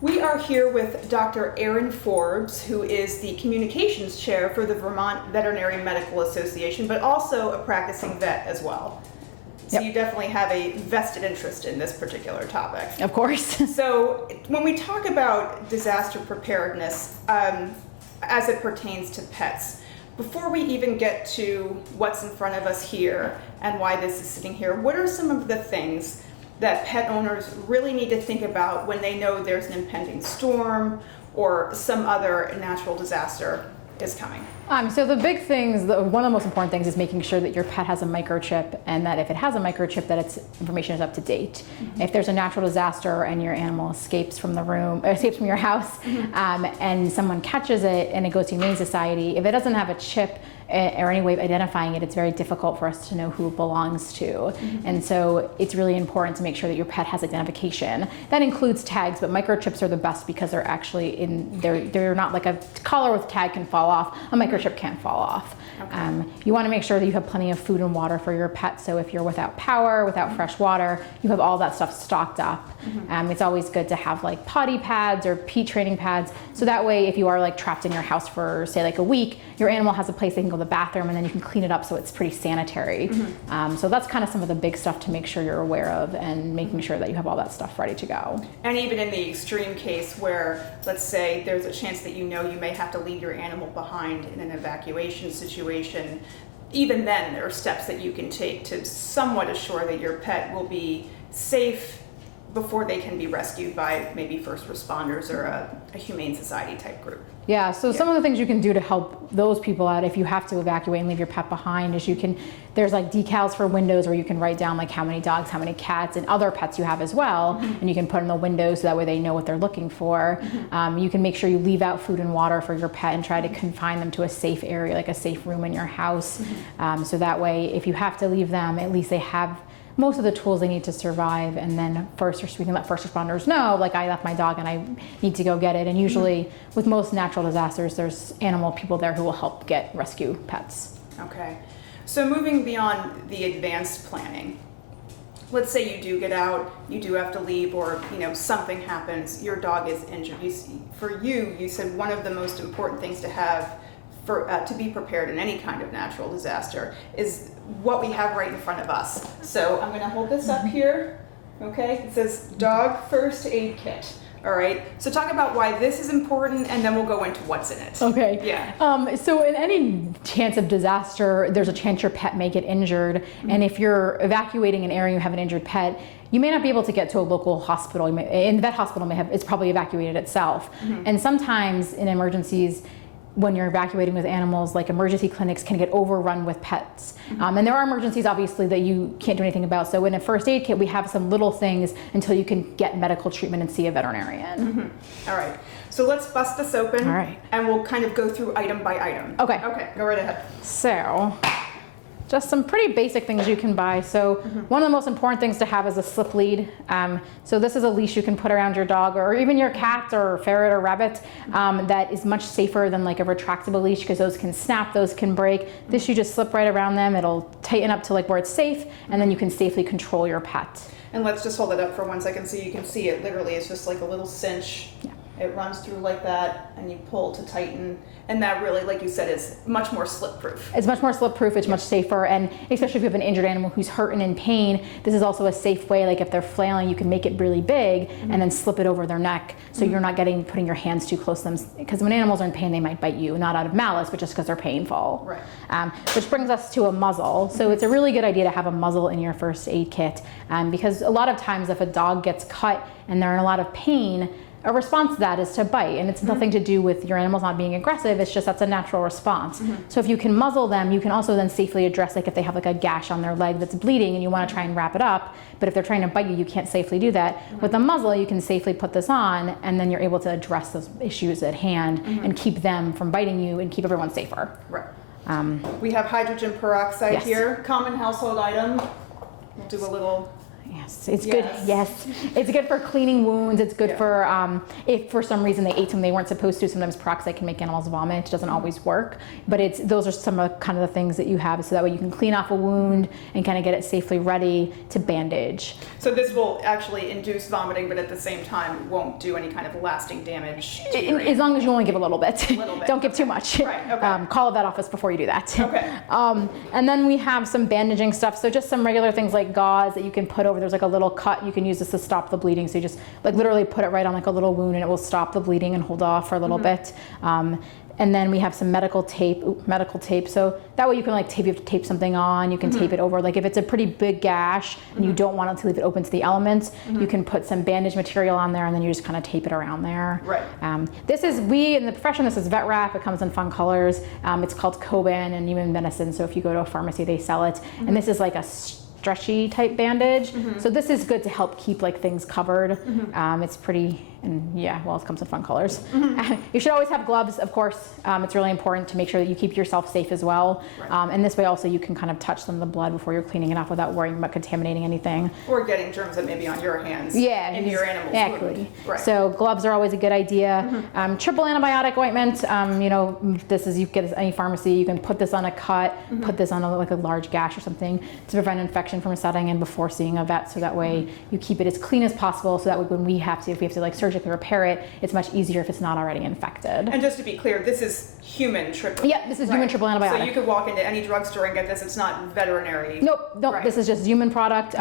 We are here with Dr. Erin Forbes, who is the Communications Chair for the Vermont Veterinary Medical Association, but also a practicing vet as well. So you definitely have a vested interest in this particular topic. Of course. So when we talk about disaster preparedness as it pertains to pets, before we even get to what's in front of us here and why this is sitting here, what are some of the things that pet owners really need to think about when they know there's an impending storm or some other natural disaster is coming? So the big things, one of the most important things is making sure that your pet has a microchip, and that if it has a microchip, that its information is up to date. Mm-hmm. If there's a natural disaster and your animal escapes from your house, and someone catches it and it goes to Humane Society, if it doesn't have a chip or any way of identifying it, it's very difficult for us to know who it belongs to. Mm-hmm. And so it's really important to make sure that your pet has identification. That includes tags, but microchips are the best because they're actually they're not like a collar with tag can fall off. A microchip can't fall off. Okay. You want to make sure that you have plenty of food and water for your pet. So if you're without power, without fresh water, you have all that stuff stocked up. Mm-hmm. It's always good to have like potty pads or pee training pads. So that way, if you are like trapped in your house for say like a week, your animal has a place they can go to the bathroom, and then you can clean it up so it's pretty sanitary. Mm-hmm. So that's kind of some of the big stuff to make sure you're aware of, and making sure that you have all that stuff ready to go. And even in the extreme case where, let's say, there's a chance that you may have to leave your animal behind in an evacuation situation, even then there are steps that you can take to somewhat assure that your pet will be safe before they can be rescued by maybe first responders or a Humane Society type group. Yeah, so some of the things you can do to help those people out if you have to evacuate and leave your pet behind is there's like decals for windows where you can write down like how many dogs, how many cats, and other pets you have as well, mm-hmm. and you can put in the windows so that way they know what they're looking for. Mm-hmm. You can make sure you leave out food and water for your pet and try to confine them to a safe area, like a safe room in your house. Mm-hmm. So that way, if you have to leave them, at least they have most of the tools they need to survive, and then we can let first responders know, like I left my dog and I need to go get it. And usually with most natural disasters, there's animal people there who will help rescue pets. Okay, so moving beyond the advanced planning, let's say you do get out, you do have to leave, or something happens, your dog is injured. You said one of the most important things to have to be prepared in any kind of natural disaster is what we have right in front of us. So I'm going to hold this up here. Okay, it says dog first aid kit. All right, so talk about why this is important, and then we'll go into what's in it. Okay. Yeah. So in any chance of disaster, there's a chance your pet may get injured. Mm-hmm. And if you're evacuating an area and you have an injured pet, you may not be able to get to a local hospital. The vet hospital it's probably evacuated itself. Mm-hmm. And sometimes in emergencies, when you're evacuating with animals, like emergency clinics can get overrun with pets. Mm-hmm. And there are emergencies obviously that you can't do anything about. So in a first aid kit, we have some little things until you can get medical treatment and see a veterinarian. Mm-hmm. All right, so let's bust this open. All right. And we'll kind of go through item by item. Okay. Okay, go right ahead. So, just some pretty basic things you can buy. So one of the most important things to have is a slip lead. So this is a leash you can put around your dog or even your cat or ferret or rabbit that is much safer than like a retractable leash, because those can snap, those can break. This you just slip right around them. It'll tighten up to like where it's safe, and then you can safely control your pet. And let's just hold it up for 1 second so you can see it. Literally, it's just like a little cinch. Yeah. It runs through like that, and you pull to tighten, and that really, like you said, is much more slip-proof. It's much more slip-proof, it's much safer, and especially if you have an injured animal who's hurt and in pain, this is also a safe way. Like if they're flailing, you can make it really big and then slip it over their neck, so you're not putting your hands too close to them, because when animals are in pain, they might bite you, not out of malice, but just because they're painful. Right. Which brings us to a muzzle. So it's a really good idea to have a muzzle in your first aid kit, because a lot of times if a dog gets cut and they're in a lot of pain, a response to that is to bite, and it's nothing to do with your animals not being aggressive. It's just that's a natural response. So if you can muzzle them, you can also then safely address, like if they have like a gash on their leg that's bleeding and you want to try and wrap it up, but if they're trying to bite you, you can't safely do that. With the muzzle, you can safely put this on, and then you're able to address those issues at hand and keep them from biting you and keep everyone safer. Right. We have hydrogen peroxide here, common household item. We'll do a little Yes, it's good. Yes. Yes, it's good for cleaning wounds. It's good for if for some reason they ate something they weren't supposed to. Sometimes peroxide can make animals vomit. It doesn't always work, but those are some of kind of the things that you have, so that way you can clean off a wound and kind of get it safely ready to bandage. So this will actually induce vomiting, but at the same time won't do any kind of lasting damage to your As long as you only give a little bit. Little bit. Don't give too much. Right, okay. Call a vet office before you do that. Okay. And then we have some bandaging stuff. So just some regular things like gauze that you can put over. There's like a little cut. You can use this to stop the bleeding. So you just like literally put it right on like a little wound and it will stop the bleeding and hold off for a little bit. And then we have some medical tape. So that way you can like you have to tape something on, you can tape it over. Like if it's a pretty big gash and you don't want it to leave it open to the elements, you can put some bandage material on there and then you just kind of tape it around there. Right. We in the profession, this is vet wrap. It comes in fun colors. It's called Coban and Human Medicine. So if you go to a pharmacy, they sell it. And this is like a stretchy type bandage. So this is good to help keep like things covered. It's pretty, and yeah, well, it comes in fun colors. You should always have gloves, of course. It's really important to make sure that you keep yourself safe as well. Right. And this way also you can kind of touch some of the blood before you're cleaning it off without worrying about contaminating anything. Or getting germs that may be on your hands. Yeah, into your animal's exactly. wound. Right. So gloves are always a good idea. Triple antibiotic ointment. This is you get at any pharmacy. You can put this on a cut, put this on like a large gash or something to prevent infection from setting in before seeing a vet. So that way you keep it as clean as possible. So that way when if we have to like surgically repair it, it's much easier if it's not already infected. And just to be clear, this is human triple. Yeah, this is human triple antibiotic. So you could walk into any drugstore and get this. It's not veterinary. Nope. Right. This is just human product.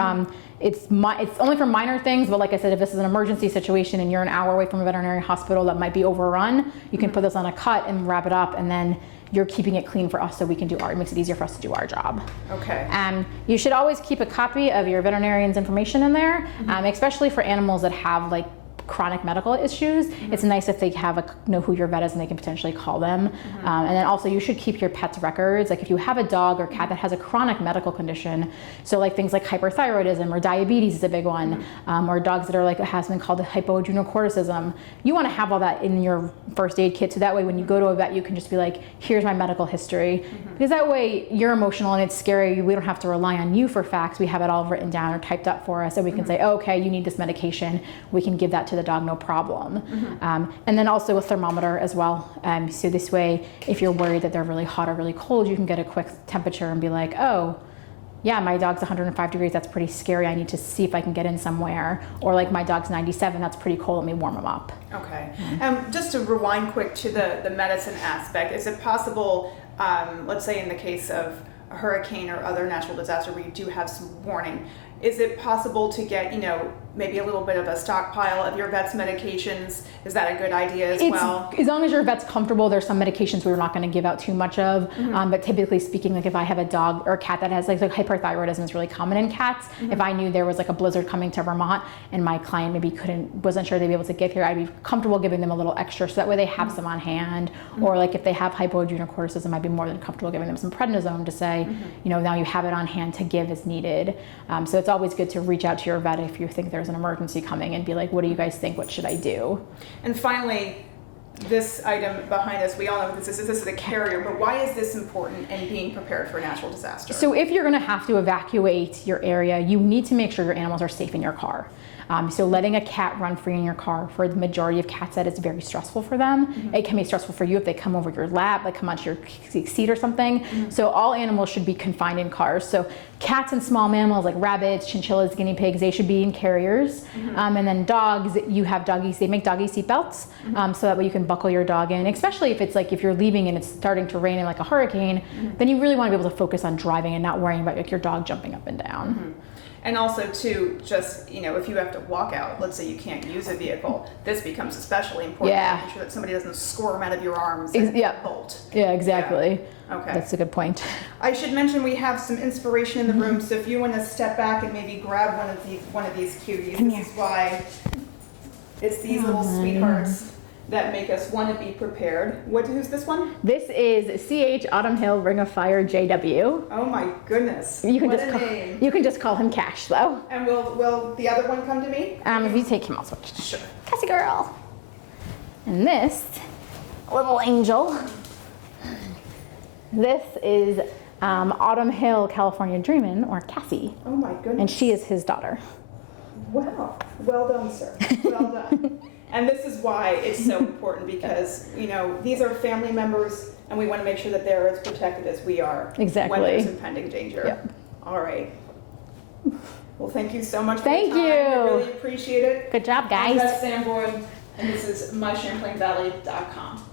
It's only for minor things, but like I said, if this is an emergency situation and you're an hour away from a veterinary hospital that might be overrun, you can put this on a cut and wrap it up, and then you're keeping it clean for us so we can do it makes it easier for us to do our job. Okay. You should always keep a copy of your veterinarian's information in there, especially for animals that have like chronic medical issues. It's nice if they know who your vet is and they can potentially call them. And then also you should keep your pet's records. Like if you have a dog or cat that has a chronic medical condition, so like things like hyperthyroidism or diabetes is a big one, or dogs that are like, it has been called hypoadrenocorticism, you want to have all that in your first aid kit, so that way when you go to a vet you can just be like, here's my medical history. Because that way you're emotional and it's scary, we don't have to rely on you for facts, we have it all written down or typed up for us, and we can say, oh, okay, you need this medication, we can give that to the dog, no problem. And then also a thermometer as well. So this way, if you're worried that they're really hot or really cold, you can get a quick temperature and be like, oh, yeah, my dog's 105 degrees, that's pretty scary, I need to see if I can get in somewhere. Or like my dog's 97, that's pretty cold, let me warm him up. Okay. Just to rewind quick to the medicine aspect, is it possible, let's say in the case of a hurricane or other natural disaster where you do have some warning, is it possible to get, maybe a little bit of a stockpile of your vet's medications? Is that a good idea as well? As long as your vet's comfortable, there's some medications we're not going to give out too much of. But typically speaking, like if I have a dog or a cat that has like hyperthyroidism is really common in cats. If I knew there was like a blizzard coming to Vermont and my client maybe wasn't sure they'd be able to get here, I'd be comfortable giving them a little extra so that way they have some on hand. Or like if they have hypoadrenocorticism, I'd be more than comfortable giving them some prednisone to say, now you have it on hand to give as needed. So it's always good to reach out to your vet if you think there's an emergency coming and be like, what do you guys think? What should I do? And finally, this item behind us, we all know this is a carrier, but why is this important in being prepared for a natural disaster? So if you're gonna have to evacuate your area, you need to make sure your animals are safe in your car. So letting a cat run free in your car, for the majority of cats, that is very stressful for them. It can be stressful for you if they come over your lap, like come onto your seat or something. So all animals should be confined in cars. So cats and small mammals like rabbits, chinchillas, guinea pigs, they should be in carriers. And then dogs, you have doggies, they make doggy seat belts, so that way you can buckle your dog in, especially if it's like, if you're leaving and it's starting to rain in like a hurricane, then you really want to be able to focus on driving and not worrying about like your dog jumping up and down. And also too, just, if you have to walk out, let's say you can't use a vehicle, this becomes especially important. Making sure that somebody doesn't squirm out of your arms and bolt. Yeah, exactly. Yeah. Okay. That's a good point. I should mention we have some inspiration in the room, so if you want to step back and maybe grab one of these cuties, this is why it's these little sweethearts that make us want to be prepared. Who's this one? This is CH Autumn Hill Ring of Fire JW. Oh my goodness. You can name. You can just call him Cash though. And will the other one come to me? If you take him, I'll switch. Sure. Cassie girl. And this little angel. This is Autumn Hill California Dreamin', or Cassie. Oh my goodness. And she is his daughter. Wow, well done, sir. Well done. And this is why it's so important because, you know, these are family members and we want to make sure that they're as protected as we are Exactly. when there's impending danger. Yep. All right. Well, thank you so much for Thank your time. you. I really appreciate it. Good job, I'm guys. Beth Sanborn, and this is mychamplainvalley.com.